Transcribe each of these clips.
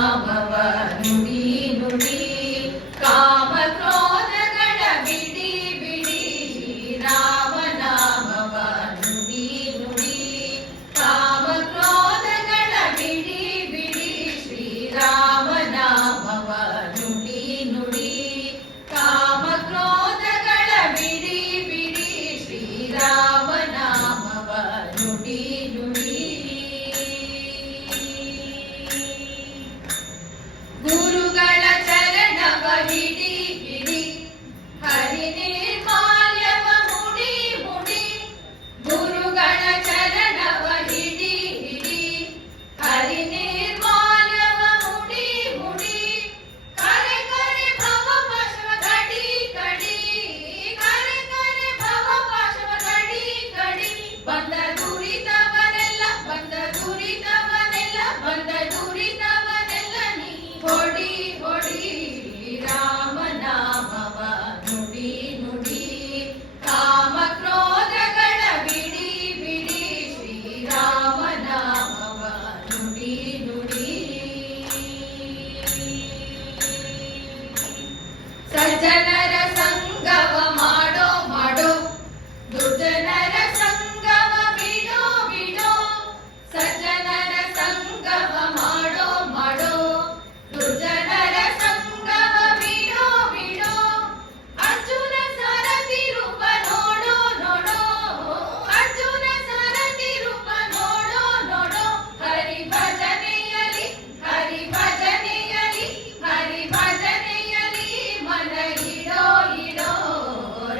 ರಾಮನಾಮವ ನುಡಿ ನುಡಿ ಕಾಮ ಕ್ರೋಧಗಳ ಬಿಡಿ ಬಿಡಿ ರಾಮನಾಮವ ನುಡಿ ನುಡಿ ಕಾಮ ಕ್ರೋಧಗಳ ಬಿಡಿ ಬಿಡಿ ಶ್ರೀರಾಮನಾಮವ ನುಡಿ ನುಡಿ ಕಾಮ ಕ್ರೋಧಗಳ ಬಿಡಿ ಬಿಡಿ ಶ್ರೀರಾಮನಾಮವ ನುಡಿ ನುಡಿ ಗುರುಗಳ ಚರಣವ ಹಿಡಿ ಹಿಡಿ ಹರಿ ನಿರ್ಮಾಲ್ಯವ ಮುಡಿ ಮುಡಿ ಗುರುಗಳ ಚರಣವ ಹಿಡಿ ಹಿಡಿ ಹರಿ ನಿರ್ಮಾಲ್ಯವ ಮುಡಿ ಮುಡಿ ಕರೆ ಕರೆ ಭವ ಪಾಶವ ಕಡಿ ಕಡಿ ಕರೆ ಕರೆ ಭವ ಪಾಶವ ಕಡಿ ಕಡಿ ಬಂದ ದುರಿತವನೆಲ್ಲ ಬಂದ ದುರಿತವನೆಲ್ಲ ಬಂದ ದುರಿತವನೆಲ್ಲ ನೀ ಹೊಡಿ ಹೊಡಿ ರಾಮನಾಮವ ನುಡಿ ನುಡಿ ಕಾಮ ಕ್ರೋಧಗಳ ಬಿಡಿ ಬಿಡಿ ಶ್ರೀರಾಮನಾಮವ ನುಡಿ ನುಡಿ ಸಜ್ಜನರ ಸಂಗವ ಮಾಡೋ ಮಾಡೋ ದುರ್ಜನರ ಸಂಗವ ಬಿಡೋ ಬಿಡೋ ಸಜ್ಜನರ ಸಂಗವ ಮಾಡೋ ಮಾಡೋ ದುರ್ಜನರ ಸಂಗವ ಬಿಡೋ ಬಿಡೋ ಅರ್ಜುನ ಸಾರಥಿ ರೂಪ ನೋಡೋ ನೋಡೋ ಅರ್ಜುನ ಸಾರಥಿ ರೂಪ ನೋಡೋ ನೋಡೋ ಹರಿ ಭಜನೆಯಲಿ ಹರಿ ಭಜನೆಯಲಿ ಹರಿ ಭಜನೆಯಲಿ ಮನ ಇಡೋ ಇಡೋ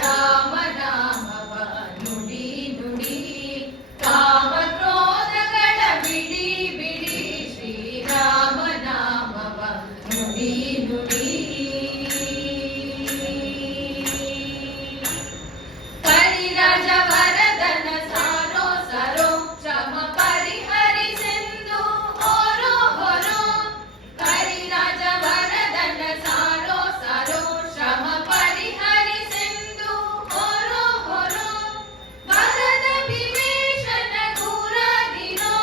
ರಾಮನಾಮವ ನುಡಿ ನುಡಿ ಕಾಮ ಕ್ರೋಧಗಳ ಬಿಡಿ ಬಿಡಿ ಶ್ರೀರಾಮನಾಮವ ನುಡಿ ನುಡಿ ಕರಿರಾಜ ವರದನ ಸಾರೋ ಸರೋ ಶ್ರಮ ಪರಿಹರಿಸೆಂದು ಹೊರೋ ಹೊರೋ ಕರಿರಾಜ ವರದನ ಸಾರೋ ಸರೋ ಶ್ರಮ ಪರಿಹರಿಸೆಂದು ಹೊರೋ ಹೊರೋ ವರದ ವಿವೇಶನ ದೂರದಿರೋ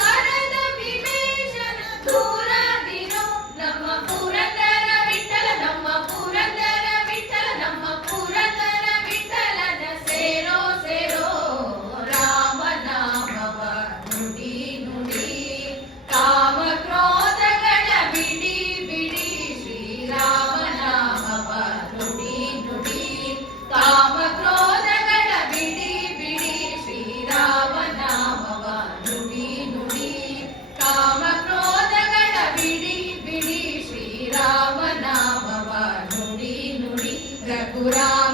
ವರದ ವಿವೇಶನ ದೂರದಿರೋ ನಮ್ಮ ಪುರಂದರ ವಿಠಲ ನಮ್ಮ ಪುರಂದರ ವಿಠಲ ನಮ್ಮ ಪುರಂದರ ವಿಠಲನ ಸೇರೋ ಸೇರೋ ರಾಮನಾಮವ ನುಡಿ ನುಡಿ ಕಾಮ ಕ್ರೋಧಗಳ ಬಿಡಿ ಬಿಡಿ ಶ್ರೀರಾಮನಾಮವ ನುಡಿ ನುಡಿ ಕಾಮ ಕ್ರೋಧಗಳ ಬಿಡಿ ಬಿಡಿ ಶ್ರೀರಾಮನಾಮವ ನುಡಿ ನುಡಿ ಕಾಮ ಕ್ರೋಧಗಳ ಬಿಡಿ ಬಿಡಿ ಶ್ರೀರಾಮನಾಮವ ನುಡಿ ನುಡಿ ರಘುರಾಮ